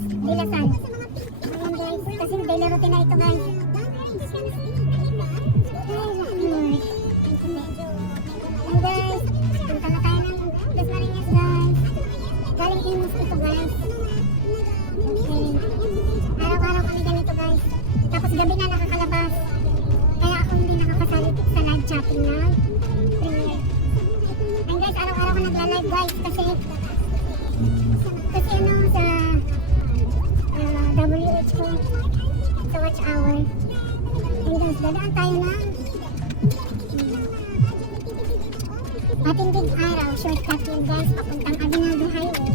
guys, Dilasal. Ayan guys, kasi daily routine na ito guys. Ayan guys, punta na tayo ng Dasmariñas guys. Galing Imus ito guys. Okay. Araw-araw kami ganito guys. Tapos gabi na nakakalabas. Kaya ako hindi nakakasali sa live chatting na premiere. Ayan guys, araw-araw ko nagla-live guys kasi ano sa WH ko sa watch hour. And guys, dadaan tayo ng Matinding Araw, shortcut yun guys, papuntang Aguinaldo Highway.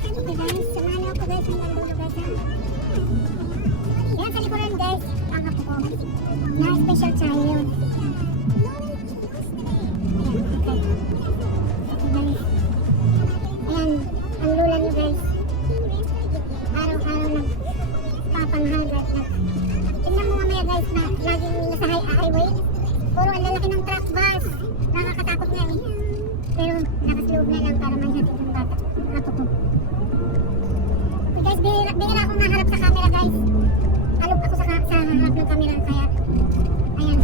Okay guys, samahan niyo ako guys hanggang dulo guys ha. Yan sa likuran guys, ang apo ko na special child. Ayan, okay. Okay guys. Ayan, ang lula niyo guys. Araw-araw nagpapanghagat na. Tingnan mo mamaya guys na laging nasa highway. Puro ang lalaki ng truck bus. Nakakatakot nga eh. Pero nakasloob na lang para may hatid ng bata. Apo ko. Okay guys, bihira akong naharap sa camera guys. Alog ako sa harap ng camera kaya ayan,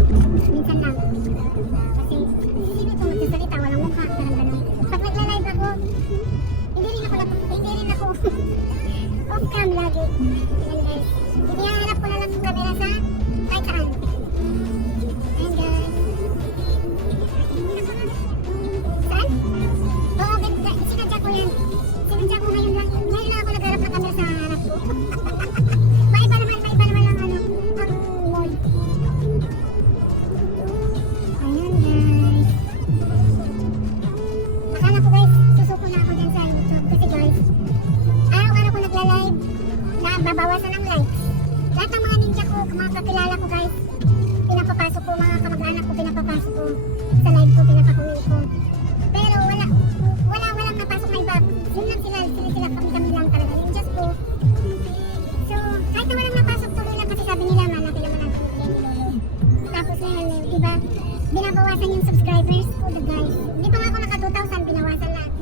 minsan lang. Kasi sino ito magsasalita, walang mukha, parang gano'n. Pag nagla-live ako, hindi rin ako off cam lagi. Ayan guys, iniharap ko na lang yung camera sa kahit saan. Ayan guys. Saan? Oo, sinadya ko yan. Sinadya ko ngayon lang. Ngayon lang ako nagharap ng camera sa harap ko. Maiba naman lang ang mood. Ayan guys. Akala ko guys, susuko na ako dyan sa YouTube. Kasi guys, araw-araw ko nagla-live na babawasan ang likes. Lahat ng mga ninja ko, mga kakilala ko guys, pinapapasok ko, mga kamag-anak ko, pinapapasok ko sa live ko, pinapakumin ko. Pero walang napasok na iba. Yun lang sila kami lang talaga. Ninjas ko. So, kahit na walang napasok, tuloy lang kasi sabi nila, malaki naman ang tuloy ni Lolo. Tapos ngayon, diba, binabawasan yung subscribers ko, the guys. Hindi pa nga ako naka 2,000, binawasan lahat.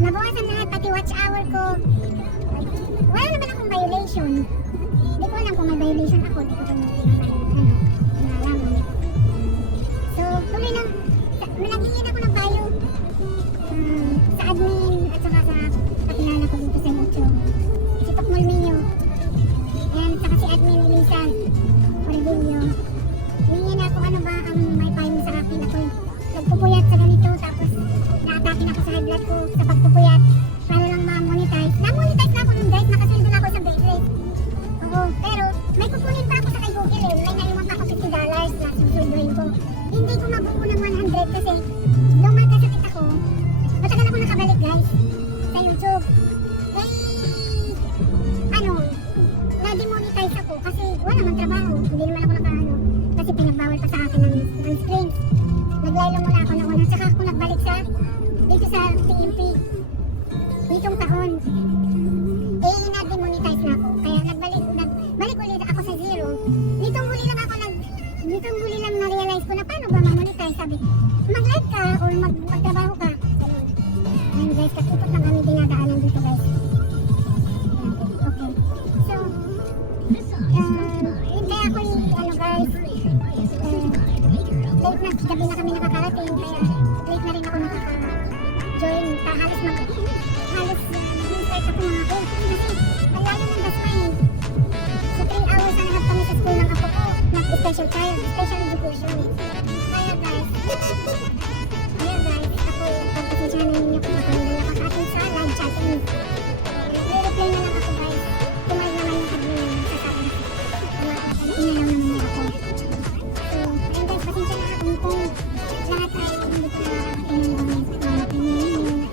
Nabawasan lahat, pati watch hour ko. Wala naman akong violation. Hindi ko alam kung may violation ako. Hindi ko nalaman. So, tuloy lang. Nagingin ako ng bio sa admin at saka sa kakilala ko dito sa YouTube. Si Tokmol Minyo. Ayan, saka si admin Elisa Orvillo. Hingin na kung ano ba ang may payo sa akin. Ako nagpupuyat sa ganito tapos na-atake na ako sa high blood ko sa pagpupuyat para lang ma-monetize. Na-monetize na ako nun guys, nakasweldo na ako sa Betfred. Oo, pero may kukunin pa ako sa kay Google eh. May naiwan pa ako $50 na susunduin ko. Hindi ko mabuo ng 100 kasi nung magkasakit ako, matagal ako nakabalik guys sa YouTube. Na-demonetize ako kasi wala man trabaho. Hindi naman ako nakaano kasi pinagbawal pa sa akin ng screens. Naglaylo muna ako na una, saka ako nagbalik sa dito sa TMP nitong taon. Na-demonetize na ako. Kaya nagbalik ulit ako sa zero. Nitong huli lang na-realize ko na paano ba ma-monetize. Sabi, mag-live ka or magtrabaho ka. Ayun guys, katupot lang kami dinadaanan dito guys. Okay. So, hindi ako ano guys, late na, gabi na kami nakakarating. Kaya late na rin ako nakaka-join. Halos nag-start ako mga ko. Kasi, ang layo ng Dasmay. So, 3 hours na nahap kami sa school ng apo ko. Special child, special education. Kaya guys, ako pagpasensyahan ninyo kung ako hindi nakakatin sa live chatting. Nagre-reply na lang ako guys. Kumain naman yung admin sa sabi. Inayaw naman niya ako. So, ayun guys, pasensya na ako kung lahat ay hindi ko nakakatin ng mga pinili.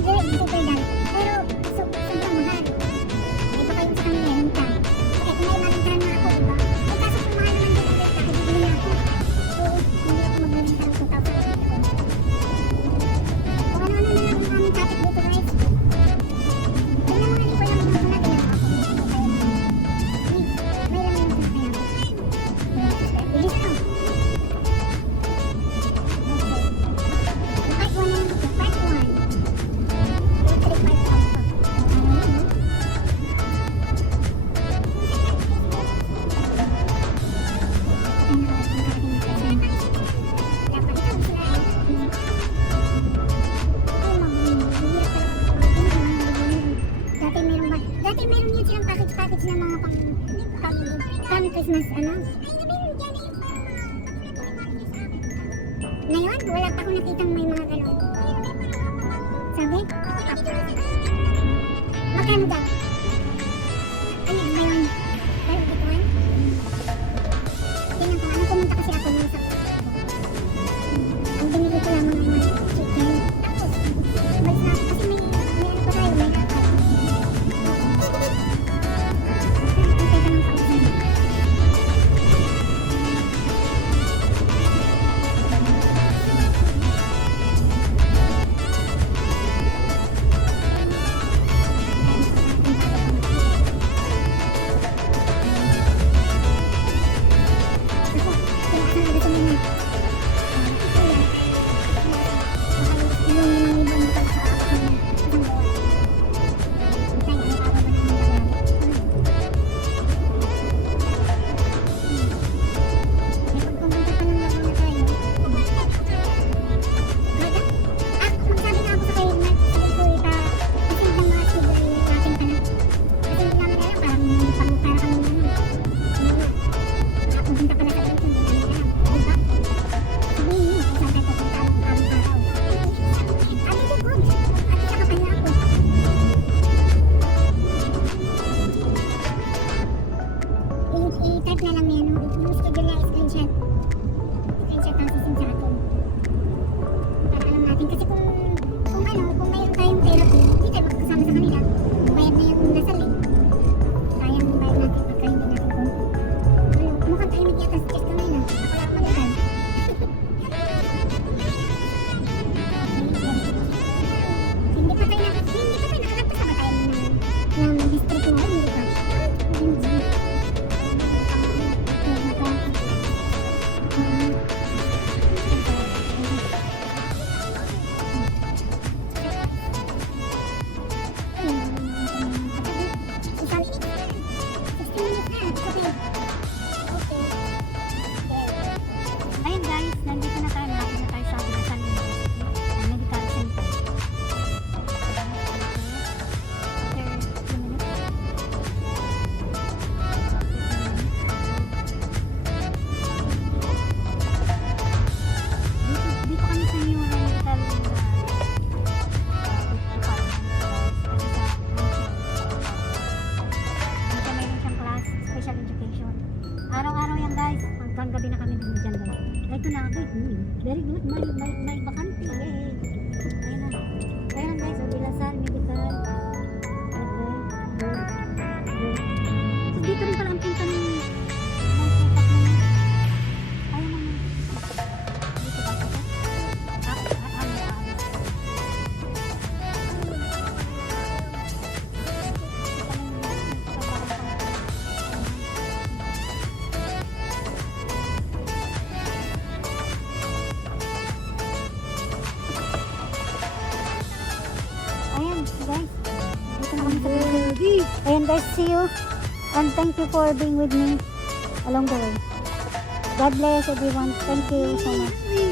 Federal, super dal. Pero, sobrang mahal. Eh, baka yung sa kanila, yung tang. Okay, kung may malintaran na ako, diba? Eh, kaso kung mahal naman din ang renta, kasi bili na ako. So, hindi ako magbalintaran 2,000. Kung ano-ano na lang yung aming topic dito, guys. Yun lang mga hindi ko alam mga natin ako. May lang yung sasakyan ako. Bilis ko. Part 1 naman ito. Part 1. Dati meron yun silang package na mga pang Christmas, ano? Ngayon, wala pa akong nakitang may mga gano'n. Sabi? Magkano daw? Ano ba yun? Pero bituan? Tingnan ko, ano pumunta kasi ako nung sa... Ang binili ko lang mga chicken. Tapos, balis na ako kasi may ano pa tayo, may lakad. Antay ka ng pausan. I-type na lang yan, yung schedule niya, screenshot ang sisin sa atin para alam natin kasi kung mayroon tayong therapy hindi tayo magkasama sa kanila bayad na yung dasal eh sayang yung bayad natin pagka hindi natin kung mukhang tayo nagyata sa check kamay na ako lang mag-ikan hindi pa tayo nakakapasa ba tayo ng district mo hindi pa Ayun guys, nandito na tayo. Malapit na tayo sa Bilasan Medical Center. Dito kami sa New Medical Dito mayroon siyang class, special education. Araw-araw yan guys. Hanggang gabi na kami dyan guys. Ito na ako. Very good. May bakante. Yay. Ayun na. Ayun guys. So, Bilasan Medical. Okay. So, dito rin pala ang punta ng putak ng ayun naman. Dito ba ito? Ayan guys, dito na kami sa building. Ayan guys, see you. And thank you for being with me along the way. God bless everyone. Thank you so much.